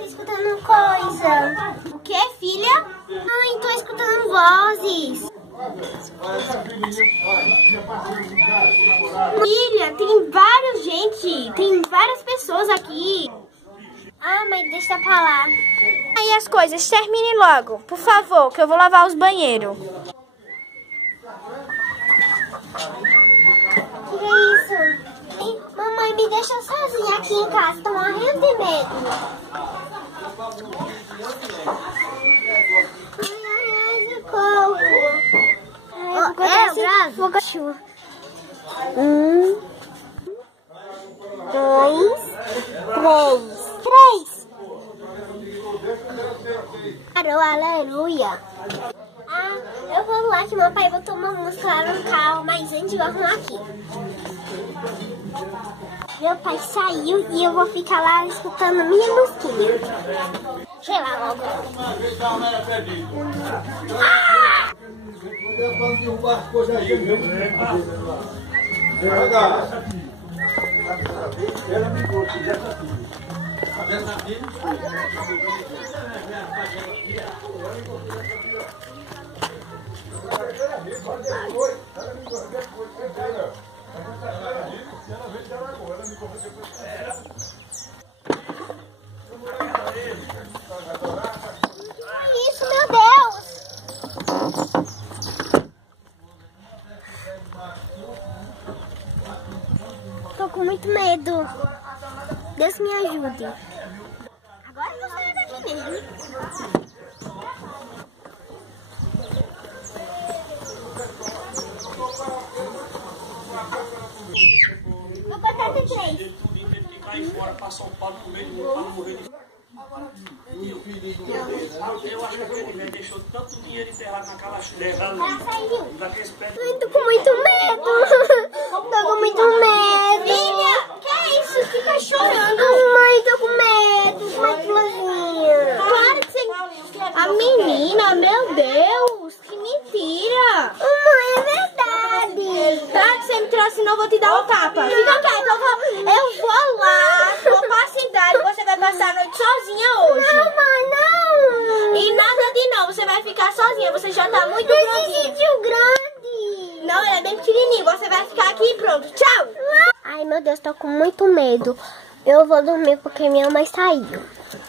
tô escutando coisa. O que, filha? Ai, tô escutando vozes. Filha, tem tem várias pessoas aqui. Ah, mas deixa pra lá. Aí as coisas, termine logo, por favor, que eu vou lavar os banheiros. Que é isso? Ei, mamãe, me deixa sozinha aqui em casa, tô morrendo de medo. Ai, socorro. Vou grave. 1, 2, 3. Parou, aleluia. Ah, eu vou lá que meu pai botou uma música lá no carro, mas antes eu vou arrumar aqui. Meu pai saiu e eu vou ficar lá escutando minha musiquinha. Deixa eu ir lá logo. Ah! Isso, meu Deus! Tô com muito medo. Deus me ajude. Agora eu vou sair daqui mesmo. Vou botar até 3. Eu acho que aquele velho deixou tanto dinheiro enterrado naquela terra. Ai, tô com muito medo. Tô com muito medo. Filha, que é isso? Fica chorando. Mãe, tô com medo. Mãe, Florzinha. Para que você... A menina, meu Deus, que mentira. Mãe, é verdade. Tá, que você me trouxe, senão eu vou te dar um tapa. Fica quieto, eu vou lá, vou pra cidade, você vai passar a noite sozinha hoje. Não, mãe, não. E nada de não, você vai ficar sozinha, você já tá muito Esse grandinha. sítio grande. Não, ele é bem pequenininho, você vai ficar aqui e pronto, tchau. Ai, meu Deus, tô com muito medo. Eu vou dormir porque minha mãe saiu. Tchau.